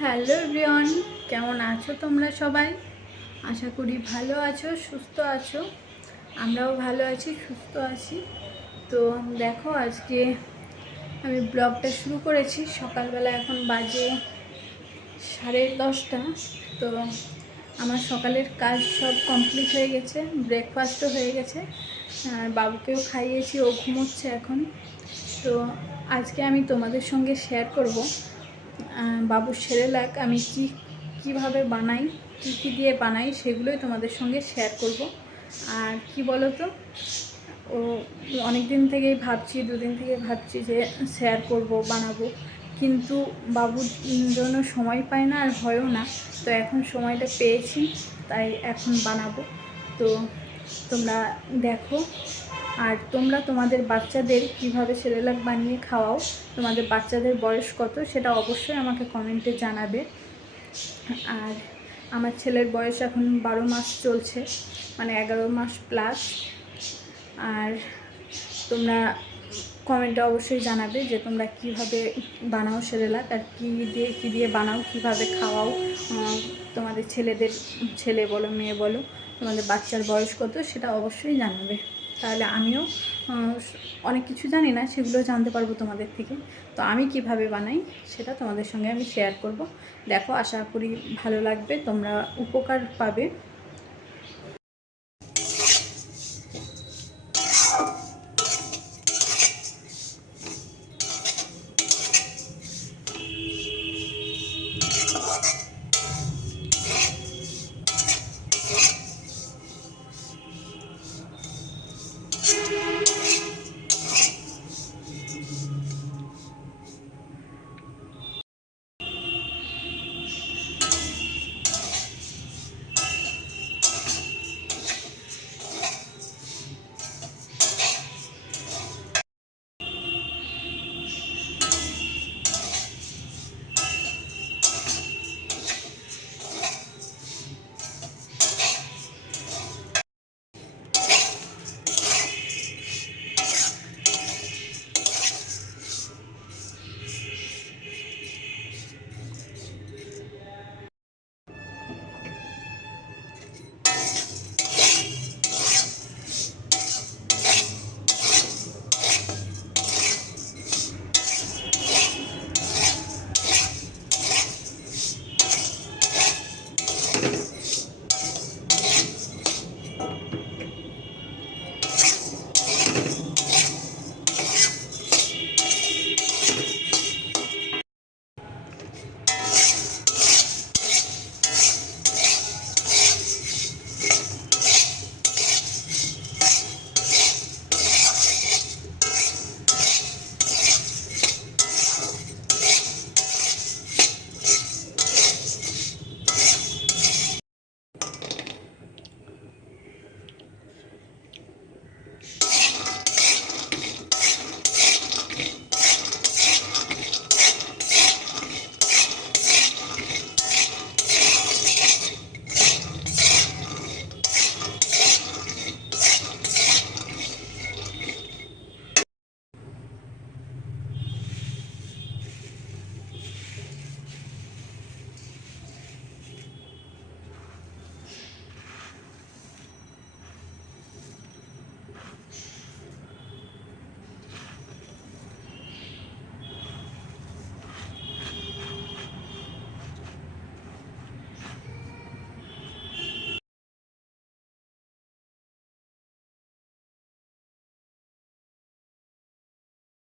Hello everyone, কেমন আছো তোমরা সবাই? আশা করি ভালো আছো, সুস্থ আছো। আমরাও ভালো আছি, সুস্থ আছি। তো দেখো, আজকে আমি ব্লগটা শুরু করেছি। সকালবেলা এখন বাজে সাড়ে দশটা। তো আমার সকালের কাজ সব কমপ্লিট হয়ে গেছে, ব্রেকফাস্টও হয়ে গেছে। আর বাবুকেও খাইয়েছি, ও ঘুমোচ্ছে এখন। তো আজকে আমি তোমাদের সঙ্গে শেয়ার করব। বাবুর সেরেলাক আমি কি, কীভাবে বানাই, কী কী দিয়ে বানাই সেগুলোই তোমাদের সঙ্গে শেয়ার করব। আর কি বলো তো ও অনেক দিন থেকেই ভাবছি, দুদিন থেকে ভাবছি যে শেয়ার করব, বানাবো। কিন্তু বাবুর জন্য সময় পাই না আর হয়ও না। তো এখন সময়টা পেয়েছি, তাই এখন বানাবো। তো তোমরা দেখো আর তোমরা তোমাদের বাচ্চাদের কীভাবে সেরেলাক বানিয়ে খাওয়াও, তোমাদের বাচ্চাদের বয়স কত, সেটা অবশ্যই আমাকে কমেন্টে জানাবে। আর আমার ছেলের বয়স এখন বারো মাস চলছে মানে এগারো মাস প্লাস আর তোমরা কমেন্টে অবশ্যই জানাবে যে তোমরা কীভাবে বানাও সেরেলাক আর কী দিয়ে কী দিয়ে বানাও, কীভাবে খাওয়াও। তোমাদের ছেলেদের, ছেলে বলো, মেয়ে বলো, তোমাদের বাচ্চার বয়স কত, সেটা অবশ্যই জানাবে। তাহলে আমিও অনেক কিছু জানি না, সেগুলো জানতে পারব তোমাদের থেকে। তো আমি কীভাবে বানাই সেটা তোমাদের সঙ্গে আমি শেয়ার করব। দেখো, আশা করি ভালো লাগবে, তোমরা উপকার পাবে।